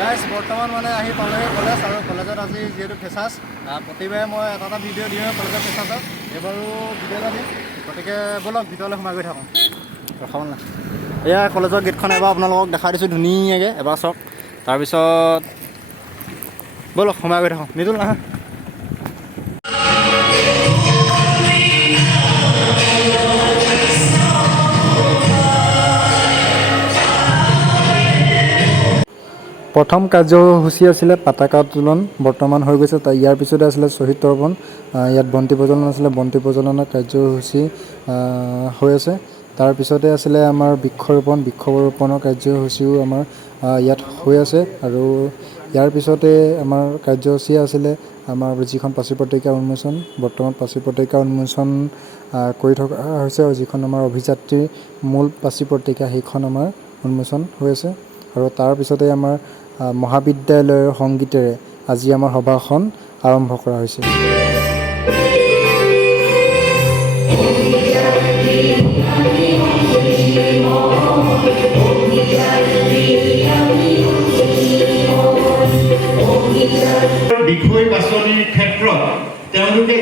গাইজ বৰ্তমান মানে আহি পালেহি কলেজ আৰু কলেজত আজি যিহেতু ফেচাছ প্ৰতিবাৰে মই এটা ভিডিঅ' দিওঁ কলেজৰ ফেচাছত এইবাৰো ভিডিঅ' এটা দিম গতিকে ব'লক ভিতৰলৈ সোমাই গৈ থাকোঁ ৰখাব নাই এয়া কলেজৰ গেটখন এবাৰ আপোনালোকক দেখাই দিছোঁ ধুনীয়াকৈ এবাৰ চাওক তাৰপিছত ব'লক সোমাই গৈ থাকোঁ নিদোল নাহা প্ৰথম কাৰ্যসূচী আছিলে পতাকা উত্তোলন বৰ্তমান হৈ গৈছে ইয়াৰ পিছতে আছিলে শ্বহীদ তৰ্পণ ইয়াত বন্তি প্ৰজ্বলন আছিলে বন্তি প্ৰজ্বলনৰ কাৰ্যসূচী হৈ আছে তাৰপিছতে আছিলে আমাৰ বৃক্ষৰোপণৰ কাৰ্যসূচীও আমাৰ ইয়াত হৈ আছে আৰু ইয়াৰ পিছতে আমাৰ কাৰ্যসূচী আছিলে আমাৰ যিখন পাচি পত্ৰিকা উন্মোচন বৰ্তমান পাচি পত্ৰিকা উন্মোচন কৰি থকা হৈছে আৰু যিখন আমাৰ অভিযাত্ৰীৰ মূল পাচি পত্ৰিকা সেইখন আমাৰ উন্মোচন হৈ আছে আৰু তাৰপিছতে আমাৰ মহাবিদ্যালয়ৰ সংগীতেৰে আজি আমাৰ সভাখন আৰম্ভ কৰা হৈছে বিষয় বাছনিৰ ক্ষেত্ৰত তেওঁলোকে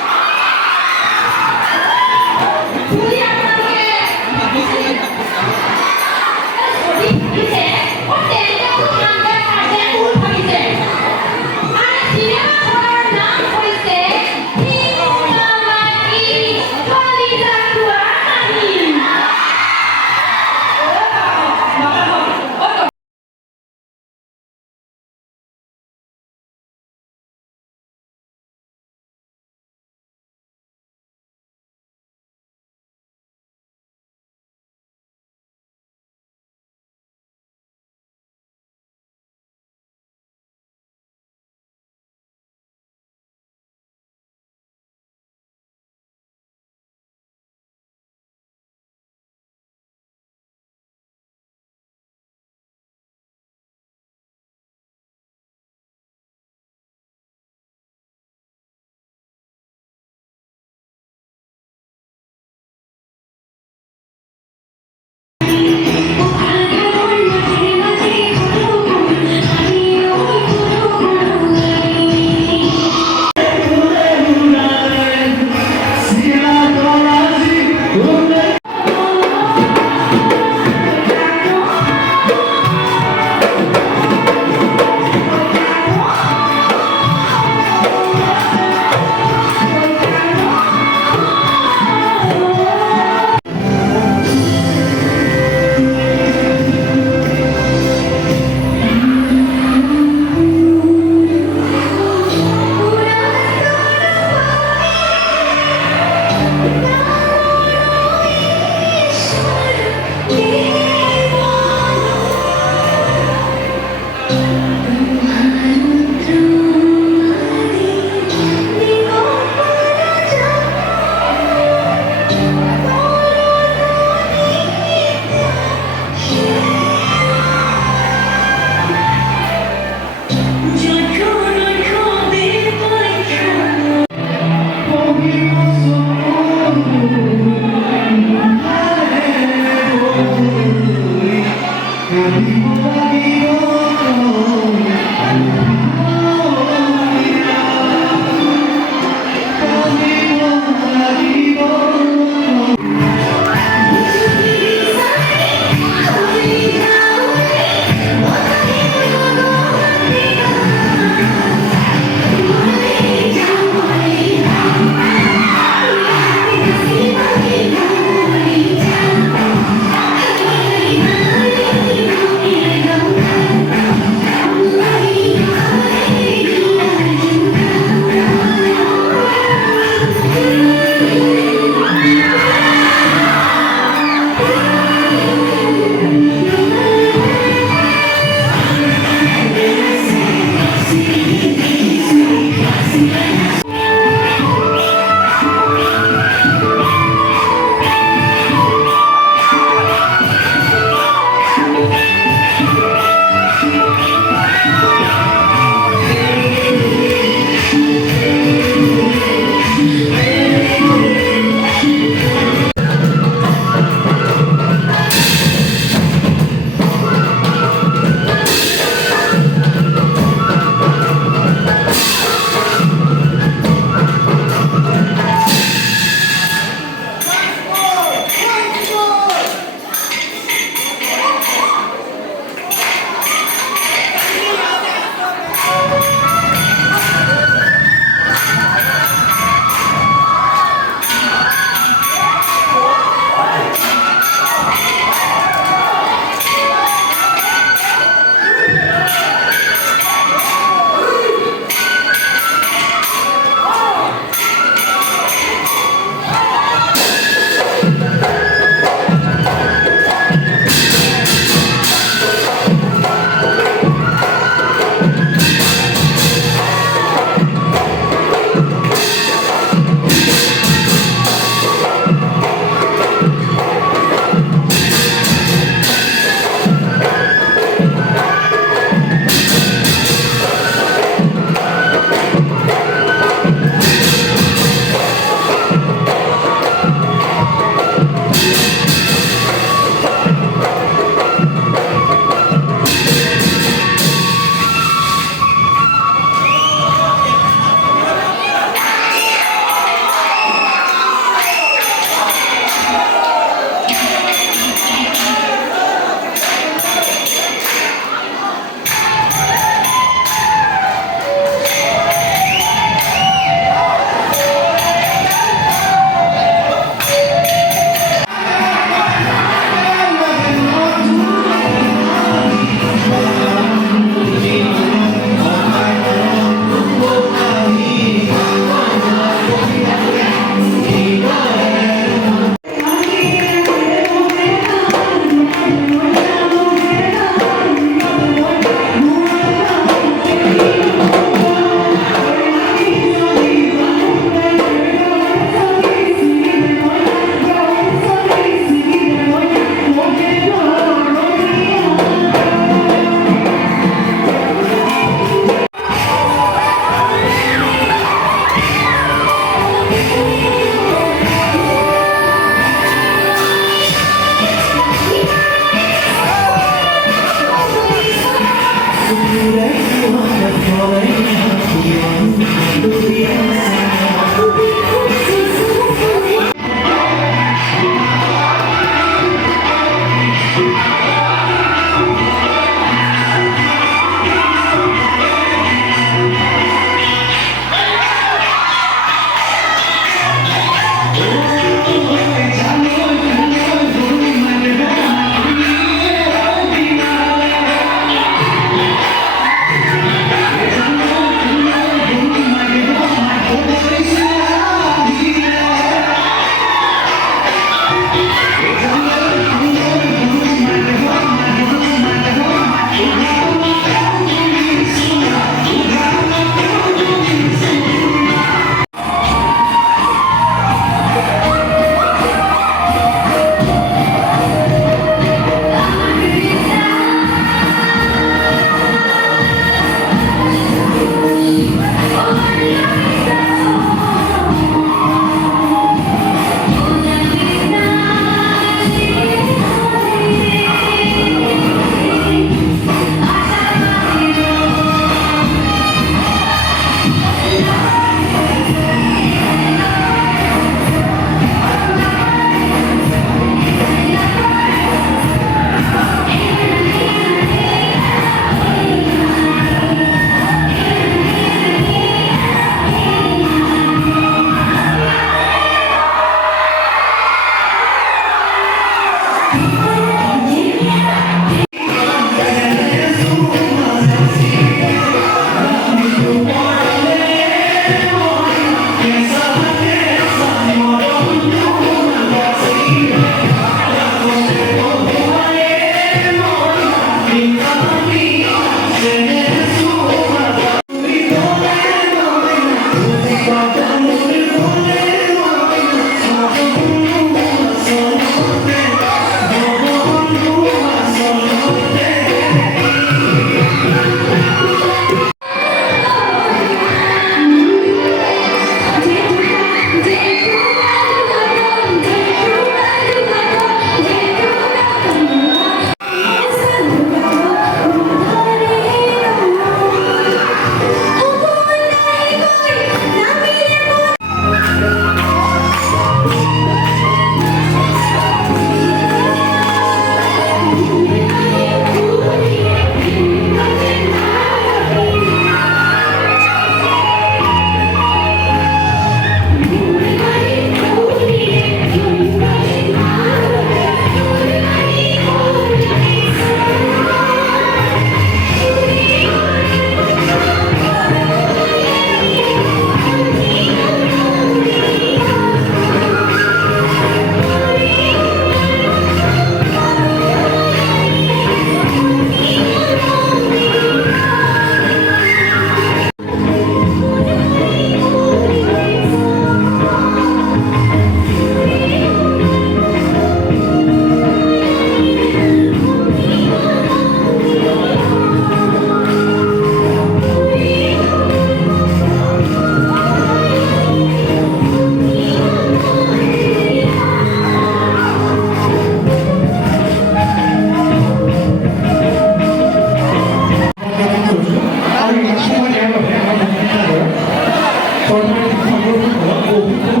চৰকাৰী শিক্ষানুষ্ঠানসকলক অভিনন্দন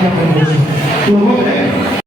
জ্ঞাপন কৰিছোঁ। লগতে